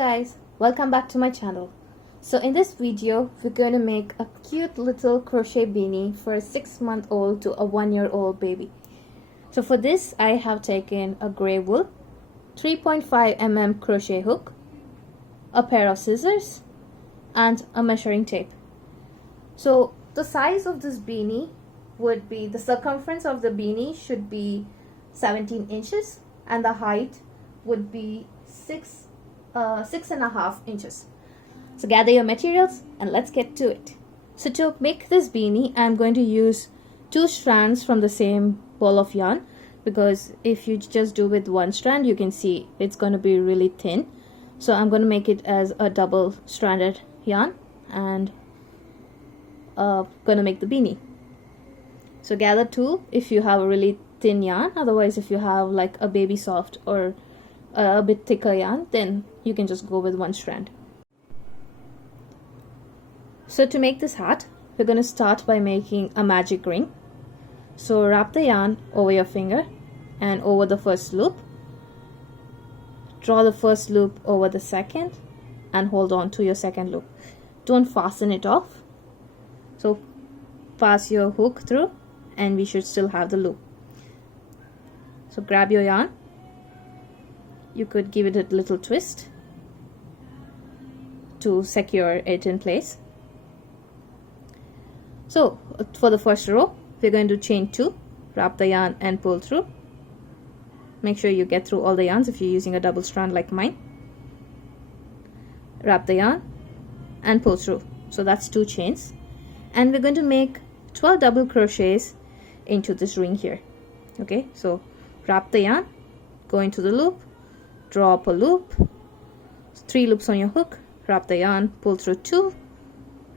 guys, welcome back to my channel. So in this video we're going to make a cute little crochet beanie for a 6-month-old to a 1-year-old baby. So for this I have taken a grey wool, 3.5 mm crochet hook, a pair of scissors and a measuring tape. So the size of this beanie would be, the circumference of the beanie should be 17 inches and the height would be 6.5 inches. So gather your materials and let's get to it. So to make this beanie I'm going to use 2 strands from the same ball of yarn, because if you just do with 1 strand you can see it's going to be really thin. So I'm going to make it as a double stranded yarn and going to make the beanie. So gather 2 if you have a really thin yarn, otherwise if you have like a baby soft or a bit thicker yarn then you can just go with 1 strand. So to make this hat we're going to start by making a magic ring. So wrap the yarn over your finger and over the first loop, draw the first loop over the second and hold on to your second loop. Don't fasten it off, so pass your hook through and we should still have the loop. So grab your yarn, you could give it a little twist to secure it in place. So for the first row we're going to chain 2, wrap the yarn and pull through. Make sure you get through all the yarns if you're using a double strand like mine. Wrap the yarn and pull through. So that's 2 chains, and we're going to make 12 double crochets into this ring here. Okay, so wrap the yarn, go into the loop, draw up a loop, 3 loops on your hook, wrap the yarn, pull through 2,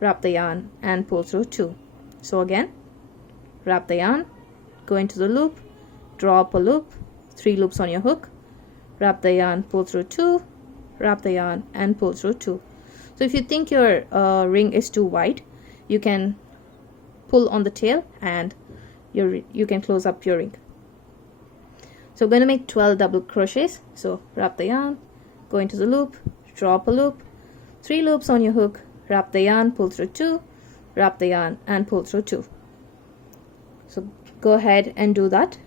wrap the yarn and pull through 2. So again, wrap the yarn, go into the loop, draw up a loop, 3 loops on your hook, wrap the yarn, pull through 2, wrap the yarn and pull through 2. So if you think your ring is too wide, you can pull on the tail and you can close up your ring. So we're going to make 12 double crochets. So wrap the yarn, go into the loop, draw up a loop, 3 loops on your hook, wrap the yarn, pull through 2, wrap the yarn and pull through 2. So go ahead and do that.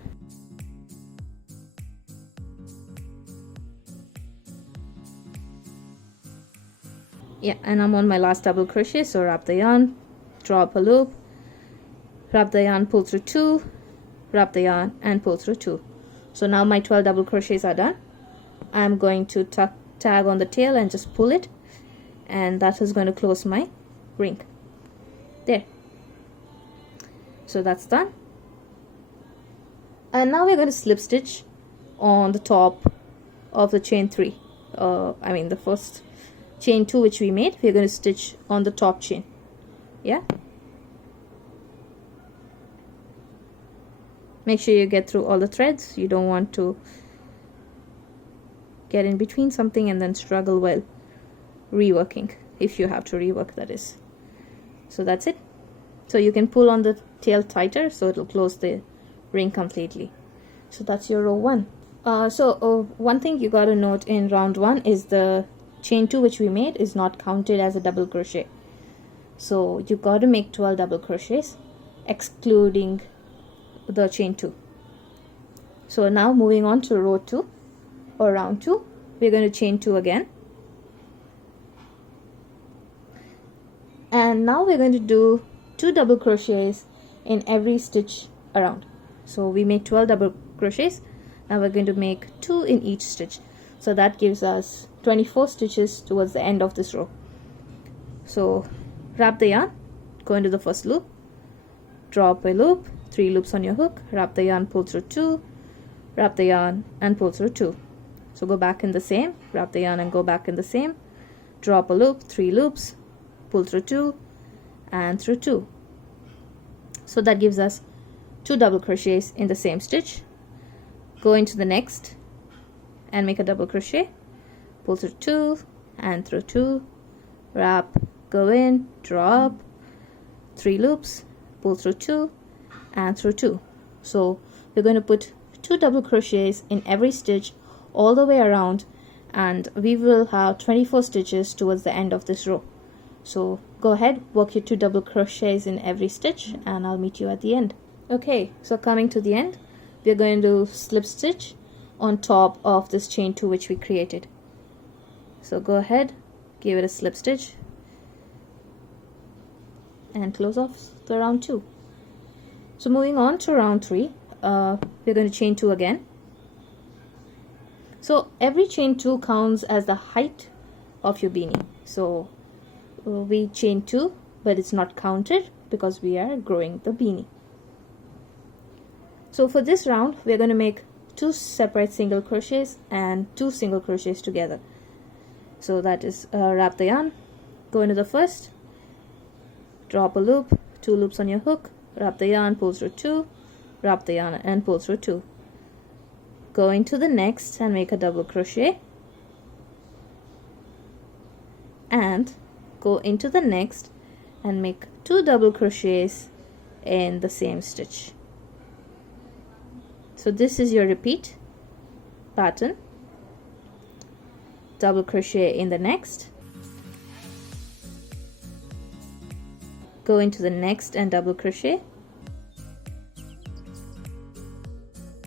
Yeah, and I'm on my last double crochet. So wrap the yarn, draw up a loop, wrap the yarn, pull through 2, wrap the yarn and pull through 2. So now my 12 double crochets are done. I'm going to tag on the tail and just pull it, and that is going to close my ring there. So that's done, and now we're going to slip stitch on the top of the chain 3. I mean the first chain 2 which we made, we're going to stitch on the top chain. Yeah, make sure you get through all the threads. You don't want to get in between something and then struggle while reworking, if you have to rework, that is. So that's it. So you can pull on the tail tighter so it'll close the ring completely. So that's your row 1. One thing you got to note in round 1 is the chain 2 which we made is not counted as a double crochet. So you got to make 12 double crochets excluding the chain 2. So now moving on to row 2 or round 2, we're going to chain 2 again, and now we're going to do 2 double crochets in every stitch around. So we made 12 double crochets, now we're going to make 2 in each stitch. So that gives us 24 stitches towards the end of this row. So wrap the yarn, go into the first loop, draw up a loop, 3 loops on your hook, wrap the yarn, pull through 2, wrap the yarn and pull through 2. So go back in the same, wrap the yarn and go back in the same, draw up a loop, 3 loops, pull through 2 and through 2. So that gives us 2 double crochets in the same stitch. Go into the next and make a double crochet, pull through 2 and through 2, wrap, go in, draw up, 3 loops, pull through 2 and through 2. So we're going to put 2 double crochets in every stitch all the way around and we will have 24 stitches towards the end of this row. So go ahead, work your 2 double crochets in every stitch, and I'll meet you at the end. Okay, so coming to the end, we're going to slip stitch on top of this chain 2 which we created. So go ahead, give it a slip stitch and close off the round 2. So moving on to round 3, we're going to chain 2 again. So every chain 2 counts as the height of your beanie. So we chain 2, but it's not counted because we are growing the beanie. So for this round, we're going to make 2 separate single crochets and 2 single crochets together. So that is wrap the yarn, go into the first, drop a loop, 2 loops on your hook, wrap the yarn, pull through 2, wrap the yarn and pull through 2. Go into the next and make a double crochet, and go into the next and make 2 double crochets in the same stitch. So this is your repeat pattern. Double crochet in the next, go into the next and double crochet,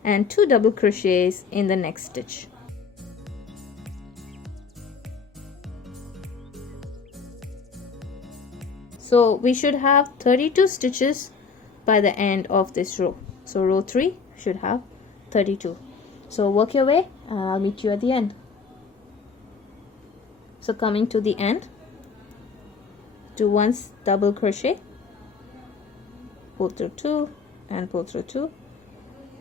and 2 double crochets in the next stitch. So we should have 32 stitches by the end of this row. So row 3 should have 32. So work your way and I'll meet you at the end. So coming to the end, do 1 double crochet, pull through 2 and pull through 2,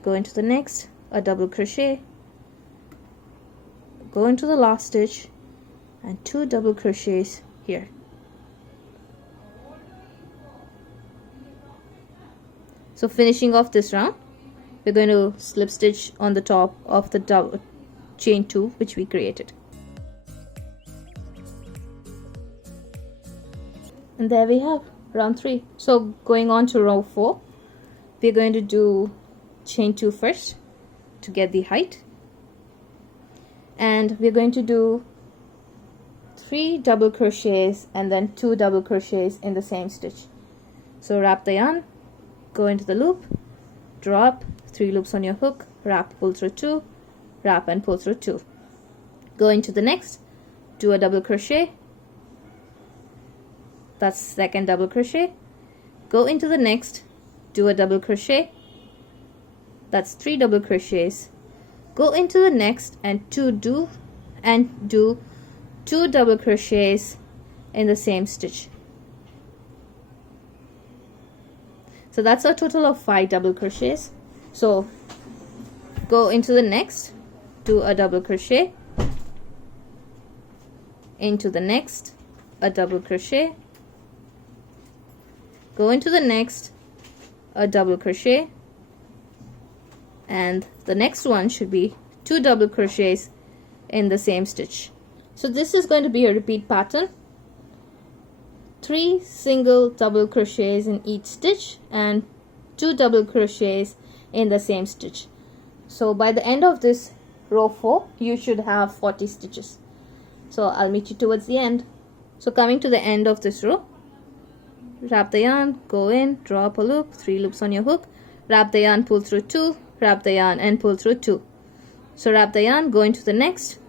go into the next, a double crochet, go into the last stitch and 2 double crochets here. So finishing off this round, we're going to slip stitch on the top of the double chain 2 which we created. And there we have round 3. So going on to row 4, we're going to do chain 2 first to get the height, and we're going to do 3 double crochets and then 2 double crochets in the same stitch. So wrap the yarn, go into the loop, drop, 3 loops on your hook, wrap, pull through 2, wrap and pull through 2. Go into the next, do a double crochet, that's second double crochet, go into the next, do a double crochet, that's 3 double crochets, go into the next and do 2 double crochets in the same stitch. So that's a total of 5 double crochets. So go into the next, do a double crochet, into the next, a double crochet, go into the next, a double crochet, and the next one should be 2 double crochets in the same stitch. So this is going to be a repeat pattern, 3 single double crochets in each stitch and 2 double crochets in the same stitch. So by the end of this row 4, you should have 40 stitches. So I'll meet you towards the end. So coming to the end of this row, wrap the yarn, go in, drop a loop, 3 loops on your hook, wrap the yarn, pull through 2, wrap the yarn and pull through 2. So wrap the yarn, go into the next,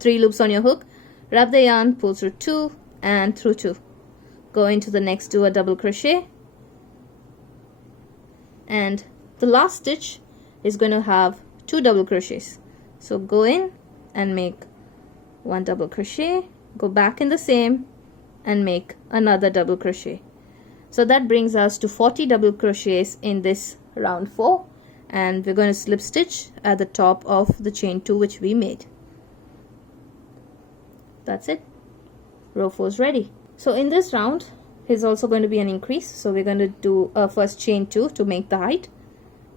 3 loops on your hook, wrap the yarn, pull through 2 and through 2. Go into the next, do a double crochet, and the last stitch is going to have 2 double crochets. So go in and make 1 double crochet, go back in the same and make another double crochet. So that brings us to 40 double crochets in this round 4, and we're going to slip stitch at the top of the chain 2 which we made. That's it. Row 4 is ready. So in this round is also going to be an increase. So we're going to do a first chain 2 to make the height.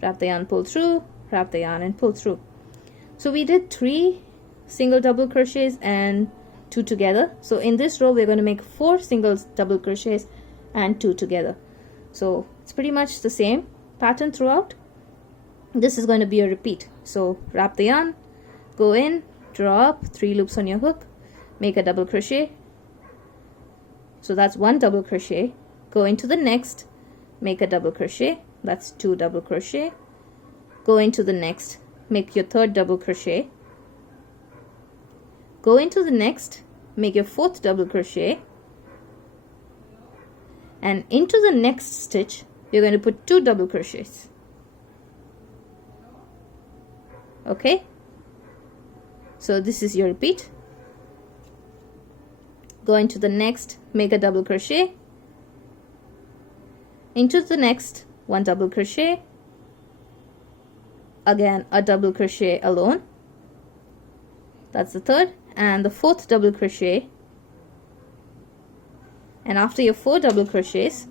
Wrap the yarn, pull through, wrap the yarn and pull through. So we did 3 single double crochets and 2 together. So in this row we're going to make 4 single double crochets and 2 together. So it's pretty much the same pattern throughout. This is going to be a repeat. So wrap the yarn, go in, drop, 3 loops on your hook, make a double crochet. So that's 1 double crochet. Go into the next, make a double crochet, that's 2 double crochet. Go into the next, make your 3rd double crochet. Go into the next, make your 4th double crochet, and into the next stitch you're going to put 2 double crochets. Okay, so this is your repeat. Go into the next, make a double crochet, into the next, 1 double crochet, again a double crochet alone, that's the 3rd, and the 4th double crochet. And after your 4 double crochets,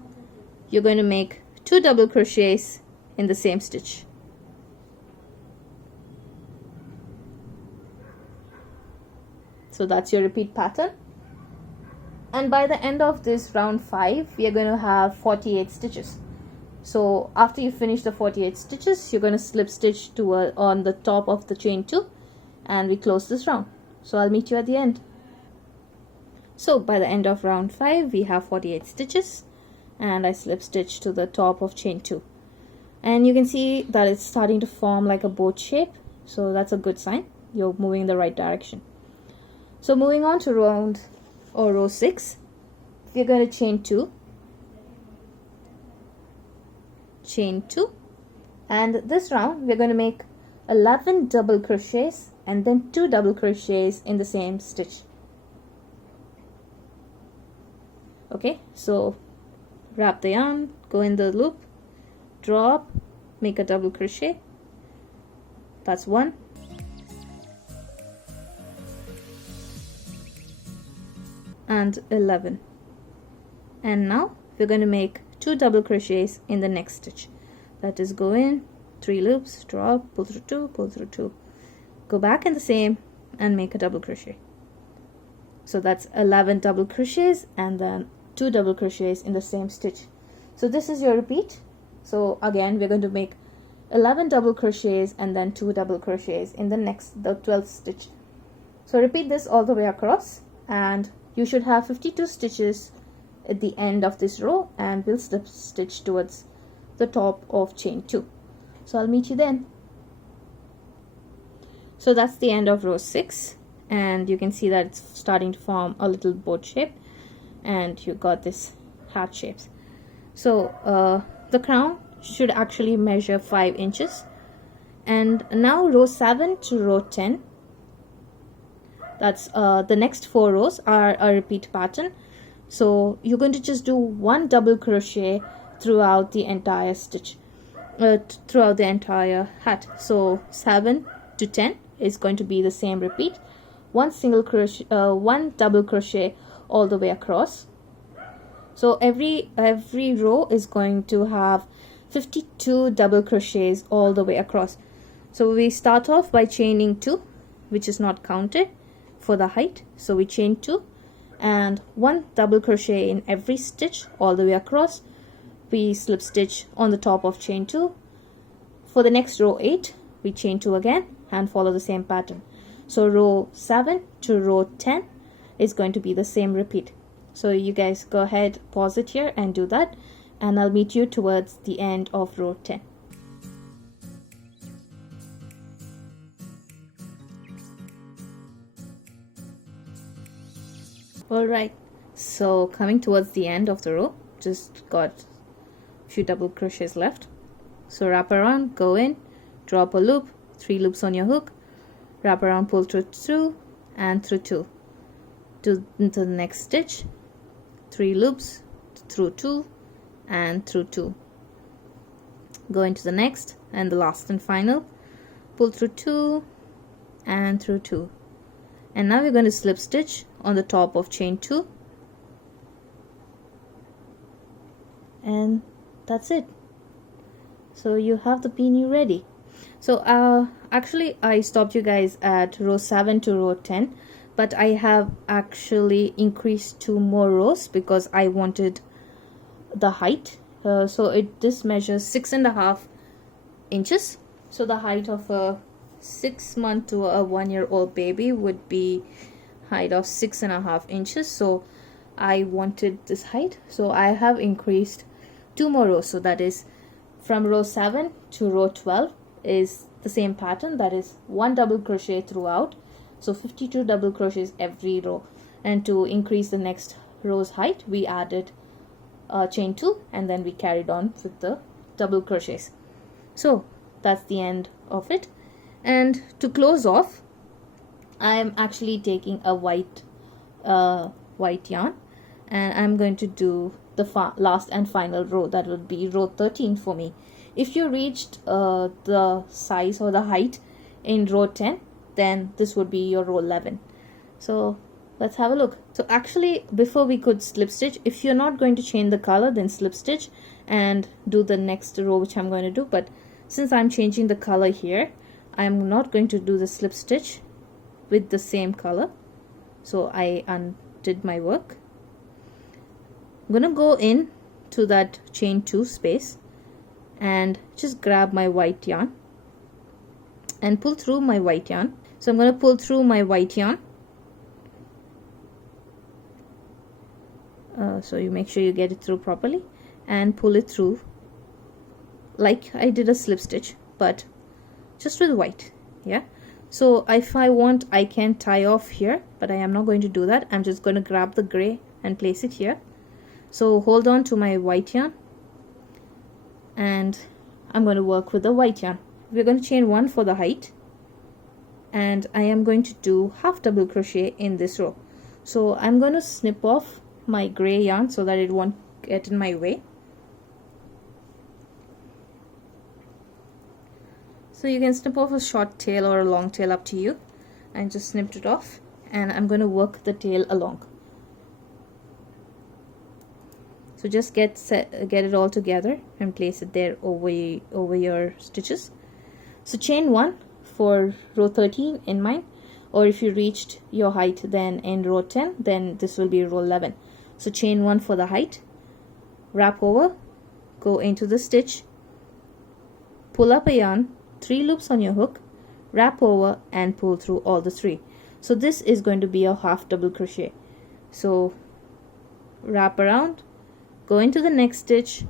you're going to make 2 double crochets in the same stitch. So that's your repeat pattern. And by the end of this round 5, we are going to have 48 stitches. So after you finish the 48 stitches, you're going to slip stitch on the top of the chain 2, and we close this round. So I'll meet you at the end. So by the end of round 5, we have 48 stitches, and I slip stitch to the top of chain 2. And you can see that it's starting to form like a boat shape. So that's a good sign. You're moving in the right direction. So moving on to row 6, we're going to chain 2, and this round we're going to make 11 double crochets and then 2 double crochets in the same stitch. Okay, so wrap the yarn, go in the loop, drop, make a double crochet, that's 1, and 11. And now we're going to make 2 double crochets in the next stitch. That is, go in, 3 loops, drop, pull through 2, pull through 2, go back in the same and make a double crochet. So that's 11 double crochets and then 2 double crochets in the same stitch. So this is your repeat. So again we're going to make 11 double crochets and then 2 double crochets in the 12th stitch. So repeat this all the way across, and you should have 52 stitches at the end of this row, and we'll slip stitch towards the top of chain 2. So I'll meet you then. So that's the end of row 6, and you can see that it's starting to form a little boat shape, and you got this heart shapes. So the crown should actually measure 5 inches. And now row 7 to row 10, that's the next 4 rows are a repeat pattern. So you're going to just do 1 double crochet throughout the entire stitch, throughout the entire hat. So 7 to 10 is going to be the same repeat, 1 double crochet all the way across. So every row is going to have 52 double crochets all the way across. So we start off by chaining 2, which is not counted for the height. So we chain 2 and 1 double crochet in every stitch all the way across. We slip stitch on the top of chain 2. For the next row 8, we chain 2 again and follow the same pattern. So row 7 to row 10 is going to be the same repeat. So you guys go ahead, pause it here and do that, and I'll meet you towards the end of row 10. Alright, so coming towards the end of the row, just got a few double crochets left. So wrap around, go in, drop a loop, 3 loops on your hook, wrap around, pull through 2 and through 2 into the next stitch, 3 loops, through 2 and through 2, go into the next and the last and final, pull through 2 and through 2, and now we're going to slip stitch on the top of chain 2, and that's it. So you have the beanie ready. So actually I stopped you guys at row 7 to row 10, but I have actually increased 2 more rows because I wanted the height. So this measures 6.5 inches. So the height of a 6-month to a 1-year-old baby would be height of 6.5 inches. So I wanted this height, so I have increased 2 more rows. So that is from row 7 to row 12 is the same pattern, that is 1 double crochet throughout. So 52 double crochets every row, and to increase the next row's height we added chain 2, and then we carried on with the double crochets. So that's the end of it. And to close off, I am actually taking a white yarn, and I'm going to do the last and final row. That would be row 13 for me. If you reached the size or the height in row 10, then this would be your row 11. So let's have a look. So actually, before we could slip stitch, if you're not going to change the color, then slip stitch and do the next row, which I'm going to do. But since I'm changing the color here, I'm not going to do the slip stitch with the same color. So I undid my work. I'm going to go in to that chain 2 space and just grab my white yarn and pull through my white yarn. So I'm going to pull through my white yarn. So you make sure you get it through properly and pull it through like I did a slip stitch, but just with white. Yeah. So if I want, I can tie off here, but I am not going to do that. I'm just going to grab the gray and place it here. So hold on to my white yarn, and I'm going to work with the white yarn. We're going to chain 1 for the height, and I am going to do half double crochet in this row. So I'm going to snip off my gray yarn so that it won't get in my way. So you can snip off a short tail or a long tail, up to you. I just snipped it off, and I'm going to work the tail along. So just get it all together and place it there over your stitches. So chain 1 for row 13 in mine, or if you reached your height then in row 10, then this will be row 11. So chain 1 for the height, wrap over, go into the stitch, pull up a yarn, 3 loops on your hook, wrap over and pull through all the 3. So this is going to be a half double crochet. So wrap around, go into the next stitch,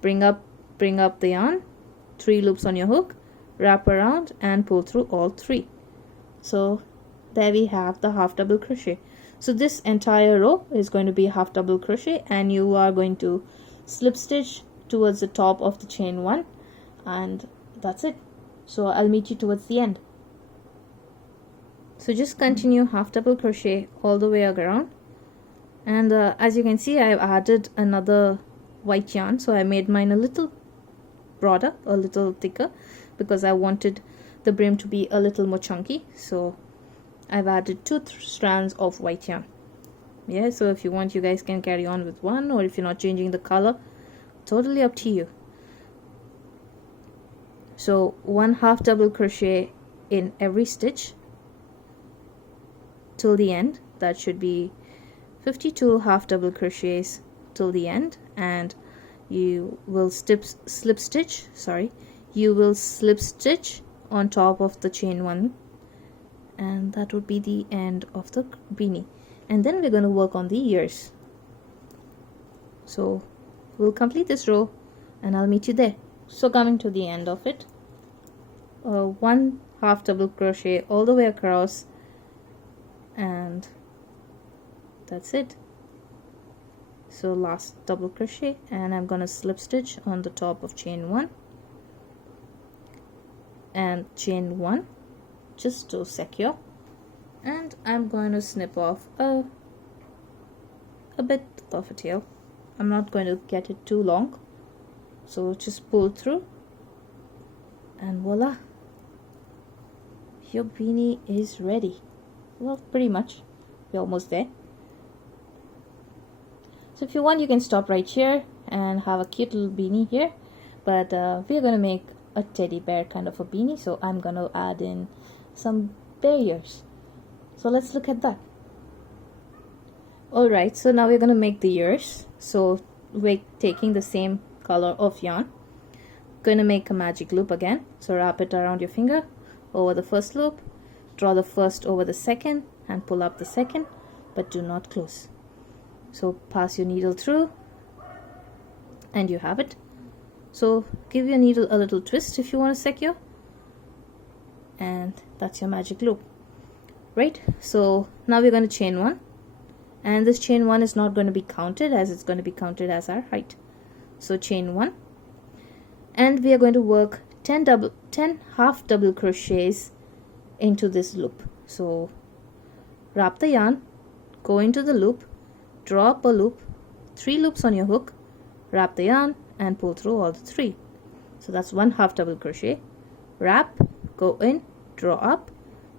bring up the yarn, 3 loops on your hook, wrap around and pull through all 3. So there we have the half double crochet. So this entire row is going to be half double crochet, and you are going to slip stitch towards the top of the chain 1, and that's it. So I'll meet you towards the end. So just continue half double crochet all the way around, and as you can see, I've added another white yarn. So I made mine a little broader, a little thicker, because I wanted the brim to be a little more chunky. So I've added 2 strands of white yarn. Yeah, so if you want, you guys can carry on with 1, or if you're not changing the color, totally up to you. So 1 half double crochet in every stitch till the end. That should be 52 half double crochets till the end, and you will slip stitch on top of the chain 1, and that would be the end of the beanie. And then we're going to work on the ears. So we'll complete this row and I'll meet you there. So coming to the end of it, 1 half double crochet all the way across, and that's it. So last double crochet, and I'm gonna slip stitch on the top of chain 1 and chain 1 just to secure, and I'm going to snip off a bit of a tail. I'm not going to get it too long, so just pull through, and voila, your beanie is ready. Well, pretty much, we're almost there. So if you want, you can stop right here and have a cute little beanie here, but we're going to make a teddy bear kind of a beanie, so I'm going to add in some bear ears. So let's look at that. Alright, so now we're going to make the ears. So we're taking the same color of yarn, going to make a magic loop again. So wrap it around your finger, over the first loop, draw the first over the second and pull up the second, but do not close. So pass your needle through and you have it. So give your needle a little twist if you want to secure, and that's your magic loop, right? So now we're going to chain one, and this chain one is not going to be counted, as it's going to be counted as our height. So chain one, and we are going to work 10 half double crochets into this loop. So wrap the yarn, go into the loop, draw up a loop, 3 loops on your hook, wrap the yarn and pull through all the 3. So that's 1 half double crochet. Wrap, go in, draw up,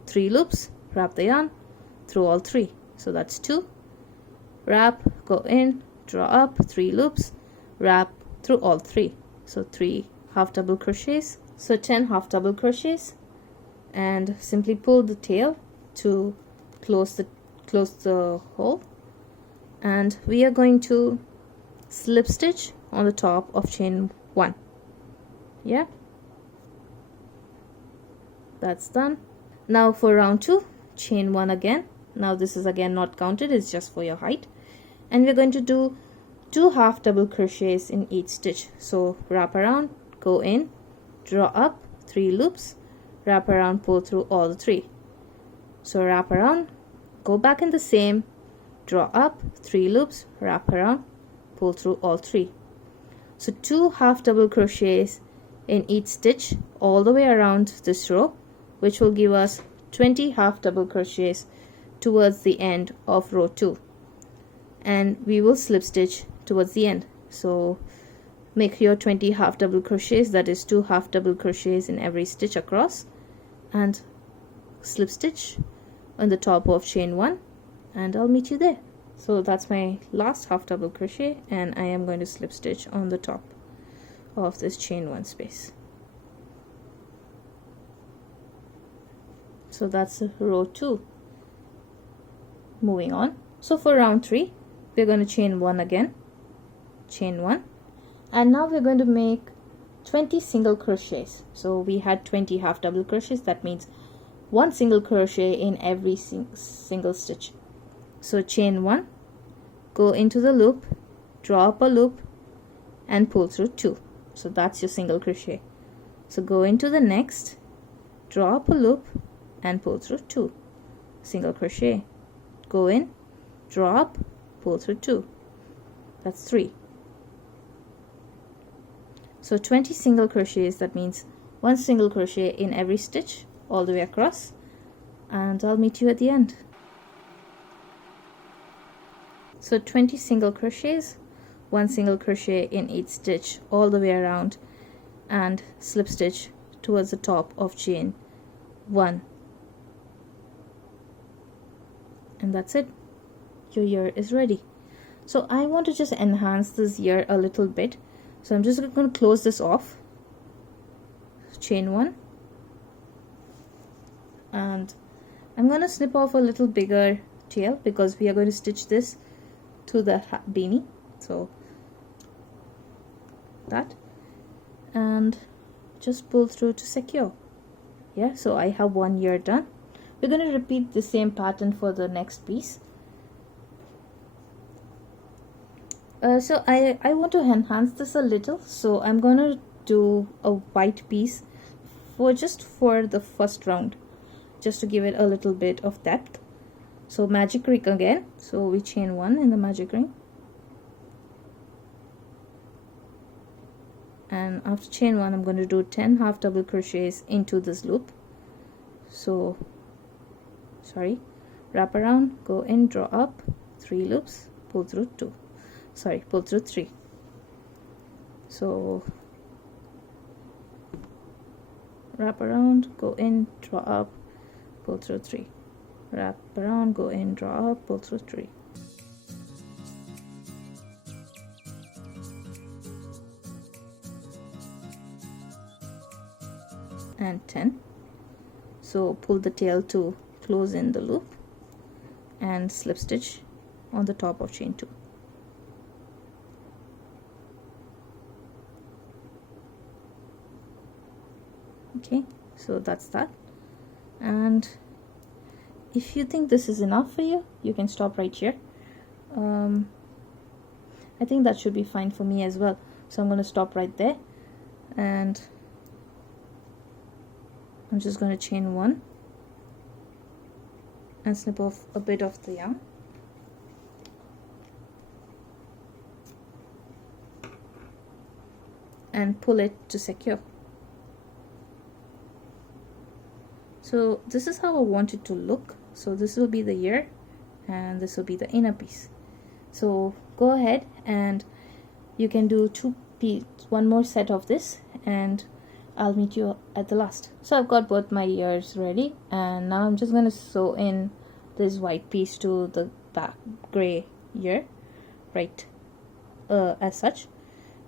3 loops, wrap the yarn through all 3. So that's 2. Wrap, go in, draw up, 3 loops, wrap through all 3. So 3 half double crochets. So 10 half double crochets, and simply pull the tail to close the hole, and we are going to slip stitch on the top of chain 1. Yeah, that's done. Now for round 2, chain 1 again. Now this is again not counted, it's just for your height, and we're going to do 2 half double crochets in each stitch. So wrap around, go in, draw up, 3 loops, wrap around, pull through all the 3. So wrap around, go back in the same, draw up, 3 loops, wrap around, pull through all 3. So 2 half double crochets in each stitch all the way around this row, which will give us 20 half double crochets towards the end of row 2, and we will slip stitch towards the end. So make your 20 half double crochets, that is 2 half double crochets in every stitch across, and slip stitch on the top of chain 1, and I'll meet you there. So that's my last half double crochet, and I am going to slip stitch on the top of this chain 1 space. So that's row 2. Moving on, so for round 3 we're going to chain 1 again, chain 1, and now we're going to make 20 single crochets. So we had 20 half double crochets, that means 1 single crochet in every single stitch. So chain 1, go into the loop, draw up a loop and pull through 2. So that's your single crochet. So go into the next, draw up a loop and pull through 2, single crochet, go in, draw up, pull through 2, that's 3. So 20 single crochets, that means 1 single crochet in every stitch all the way across, and I'll meet you at the end. So 20 single crochets, 1 single crochet in each stitch all the way around, and slip stitch towards the top of chain 1, and that's it. Your ear is ready. So I want to just enhance this ear a little bit, so I'm just going to close this off, chain 1, and I'm going to snip off a little bigger tail because we are going to stitch this to the beanie. So that, and just pull through to secure. Yeah, so I have 1 ear done. We're going to repeat the same pattern for the next piece. So I want to enhance this a little, so I'm going to do a white piece for the first round, just to give it a little bit of depth. So magic ring again, so we chain 1 in the magic ring, and after chain 1 I'm going to do 10 half double crochets into this loop. So wrap around, go in, draw up, 3 loops, pull through 3. So wrap around, go in, draw up, pull through 3, wrap around, go in, draw up, pull through 3. And 10. So pull the tail to close in the loop and slip stitch on the top of chain 2. Okay, so that's that. And if you think this is enough for you, you can stop right here. I think that should be fine for me as well, so I'm going to stop right there, and I'm just going to chain one and snip off a bit of the yarn. And pull it to secure. So this is how I want it to look. So this will be the ear and this will be the inner piece. So go ahead and you can do one more set of this, and I'll meet you at the last. So I've got both my ears ready, and now I'm just going to sew in this white piece to the back gray ear, right, as such,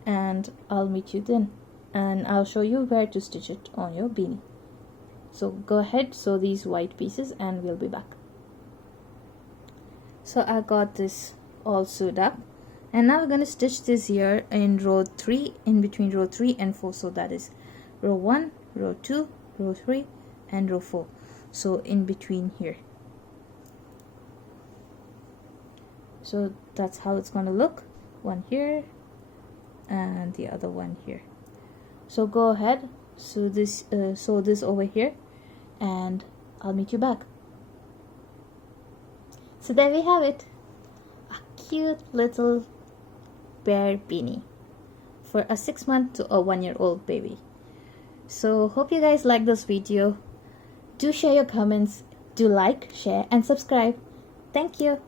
and I'll meet you then, and I'll show you where to stitch it on your beanie. So go ahead, sew these white pieces, and we'll be back. So I got this all sewed up, and now we're going to stitch this here in row 3, in between row 3 and 4. So that is row 1, row 2, row 3 and row 4. So in between here. So that's how it's going to look, one here and the other one here. So go ahead, sew this over here, and I'll meet you back. So there we have it, a cute little bear beanie for a 6-month to a 1-year-old baby. So hope you guys like this video. Do share your comments, do like, share and subscribe. Thank you.